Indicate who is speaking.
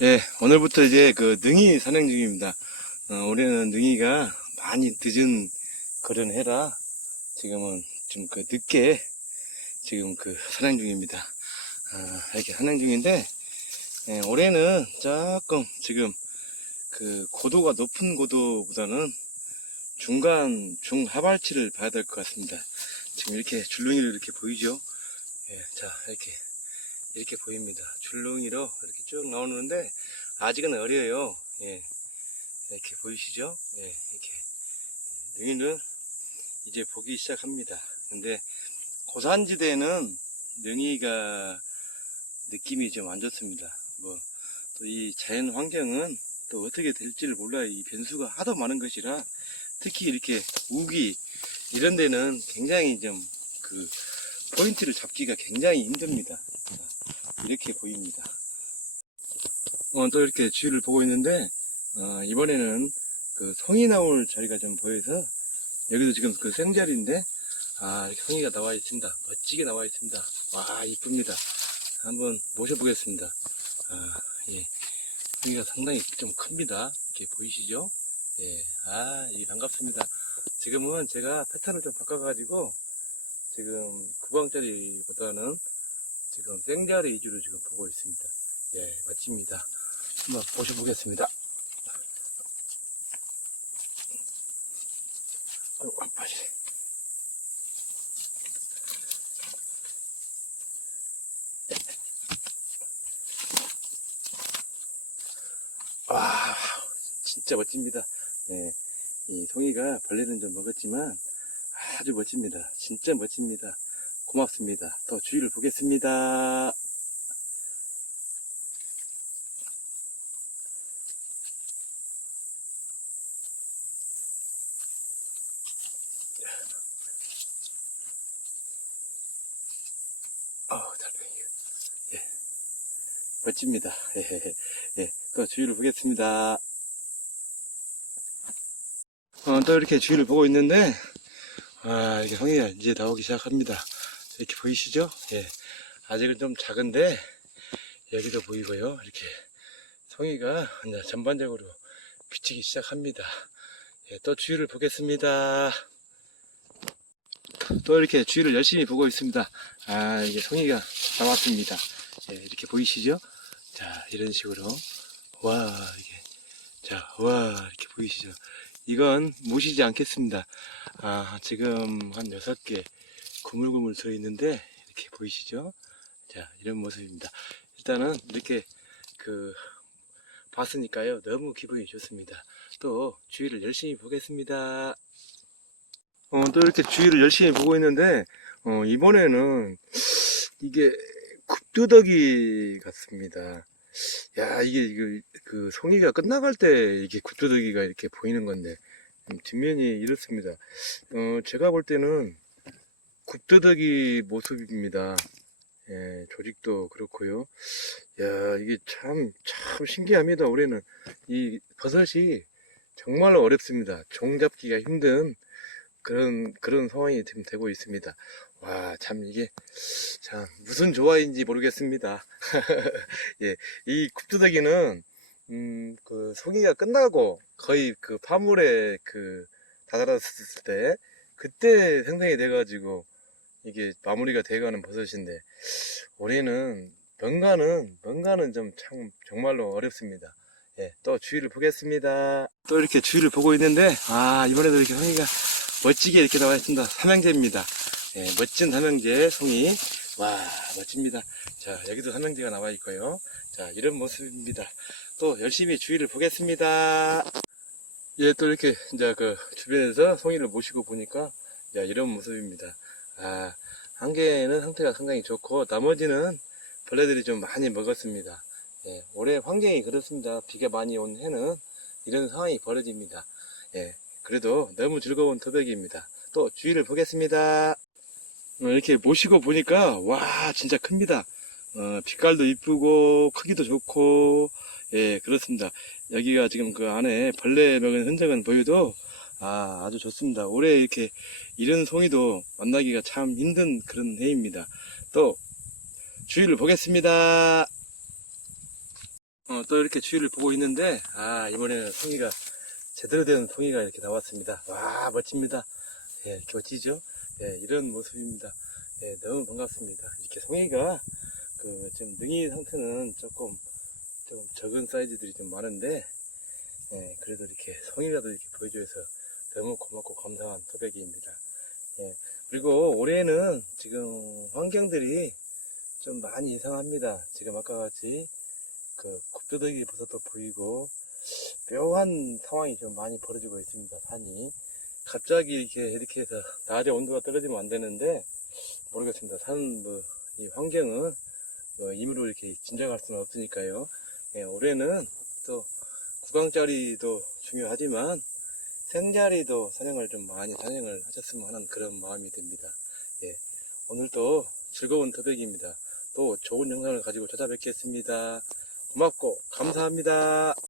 Speaker 1: 예, 오늘부터 이제 그 능이 산행 중입니다. 어, 올해는 능이가 많이 늦은 그런 해라 지금은 좀 그 늦게 지금 그 산행 중입니다. 아, 이렇게 산행 중인데 예, 올해는 조금 지금 그 고도가 높은 고도보다는 중간 중하발치를 봐야 될 것 같습니다. 지금 이렇게 줄눈이로 이렇게 보이죠? 예, 자 이렇게 이렇게 보입니다. 줄눈이로 이렇게 쭉 나오는데 아직은 어려요. 예, 이렇게 보이시죠? 예, 이렇게 능이는 이제 보기 시작합니다. 근데 고산지대는 능이가 느낌이 좀 안 좋습니다. 뭐 또 이 자연 환경은 또 어떻게 될지를 몰라요. 이 변수가 하도 많은 것이라 특히 이렇게 우기 이런 데는 굉장히 좀 그 포인트를 잡기가 굉장히 힘듭니다. 자, 이렇게 보입니다. 어, 또 이렇게 주위를 보고 있는데 어, 이번에는 그 송이 나올 자리가 좀 보여서 여기도 지금 그 생자리인데 아 송이가 나와 있습니다. 멋지게 나와 있습니다. 와 이쁩니다. 한번 모셔보겠습니다. 아, 예. 송이가 상당히 좀 큽니다. 이렇게 보이시죠? 예, 아, 이 반갑습니다. 지금은 제가 패턴을 좀 바꿔가지고, 지금 구광자리보다는 지금 생자리 위주로 지금 보고 있습니다. 예, 멋집니다. 한번 빠지네. 와, 진짜 멋집니다. 예, 이 송이가 벌레는 좀 먹었지만 아주 멋집니다. 진짜 멋집니다. 고맙습니다. 더 주의를 보겠습니다. 예. 멋집니다. 예, 예. 또 주위를 보겠습니다. 어, 또 이렇게 주위를 보고 있는데, 아, 이렇게 성이가 이제 나오기 시작합니다. 이렇게 보이시죠? 예. 아직은 좀 작은데, 여기도 보이고요. 이렇게 이제 전반적으로 비치기 시작합니다. 예, 또 주위를 보겠습니다. 또 이렇게 주위를 열심히 보고 있습니다. 아, 이게 송이가 나왔습니다. 예, 이렇게 보이시죠? 자, 이런 식으로. 와, 이게. 자, 와, 이렇게 보이시죠? 이건 모시지 않겠습니다. 아, 지금 한 여섯 개 구물구물 서 있는데, 이렇게 보이시죠? 자, 이런 모습입니다. 일단은 이렇게 그, 봤으니까요. 너무 기분이 좋습니다. 또, 주위를 열심히 보겠습니다. 어, 또 이렇게 주위를 열심히 보고 있는데, 어, 이번에는 이게 굽두더기 같습니다. 야, 이게, 이거, 그, 송이가 끝나갈 때 이게 굽두더기가 이렇게 보이는 건데, 음, 뒷면이 이렇습니다. 어, 제가 볼 때는 굽두더기 모습입니다. 예, 조직도 그렇고요. 야, 이게 참, 참 신기합니다. 올해는. 이 버섯이 정말로 어렵습니다. 종 잡기가 힘든 그런, 그런 상황이 지금 되고 있습니다. 와, 참 이게, 참, 무슨 조화인지 모르겠습니다. 예, 이 굽두더기는, 음, 그, 송이가 끝나고 거의 그 파물에 그, 다다랐을 때, 그때 생성이 돼가지고, 이게 마무리가 돼가는 버섯인데, 올해는, 뭔가는, 뭔가는 좀 참, 정말로 어렵습니다. 예, 또 주위를 보겠습니다. 또 이렇게 주위를 보고 있는데, 아, 이번에도 이렇게 송이가 멋지게 이렇게 나와 있습니다. 삼형제입니다. 예, 멋진 삼형제 송이. 와, 멋집니다. 자, 여기도 삼형제가 나와 있고요. 자, 이런 모습입니다. 또 열심히 주위를 보겠습니다. 예, 또 이렇게 이제 그 주변에서 송이를 모시고 보니까 야, 이런 모습입니다. 아, 한 개는 상태가 상당히 좋고 나머지는 벌레들이 좀 많이 먹었습니다. 예, 올해 환경이 그렇습니다. 비가 많이 온 해는 이런 상황이 벌어집니다. 예, 그래도 너무 즐거운 토백입니다. 또 주위를 보겠습니다. 어, 이렇게 모시고 보니까 와 진짜 큽니다. 어, 빛깔도 이쁘고 크기도 좋고 예 그렇습니다. 여기가 지금 그 안에 벌레 먹은 흔적은 보여도 아 아주 좋습니다. 올해 이렇게 이런 송이도 만나기가 참 힘든 그런 해입니다. 또 주위를 보겠습니다. 어, 또 이렇게 주위를 보고 있는데, 아, 이번에는 송이가, 제대로 된 송이가 이렇게 나왔습니다. 와, 멋집니다. 예, 멋지죠? 예, 이런 모습입니다. 예, 너무 반갑습니다. 이렇게 송이가, 그, 지금 능이 상태는 조금, 좀 적은 사이즈들이 좀 많은데, 예, 그래도 이렇게 송이라도 이렇게 보여줘서 너무 고맙고 감사한 토백이입니다. 예, 그리고 올해는 지금 환경들이 좀 많이 이상합니다. 지금 아까 같이 그 곱두더기 버섯도 보이고 묘한 상황이 좀 많이 벌어지고 있습니다. 산이 갑자기 이렇게 이렇게 해서 낮에 온도가 떨어지면 안 되는데 모르겠습니다. 산 뭐 이 환경은 뭐 임으로 이렇게 진정할 수는 없으니까요. 예, 올해는 또 구강자리도 중요하지만 생자리도 사냥을 좀 많이 사냥을 하셨으면 하는 그런 마음이 듭니다. 예, 오늘도 즐거운 토백입니다. 또 좋은 영상을 가지고 찾아뵙겠습니다. 고맙고 감사합니다.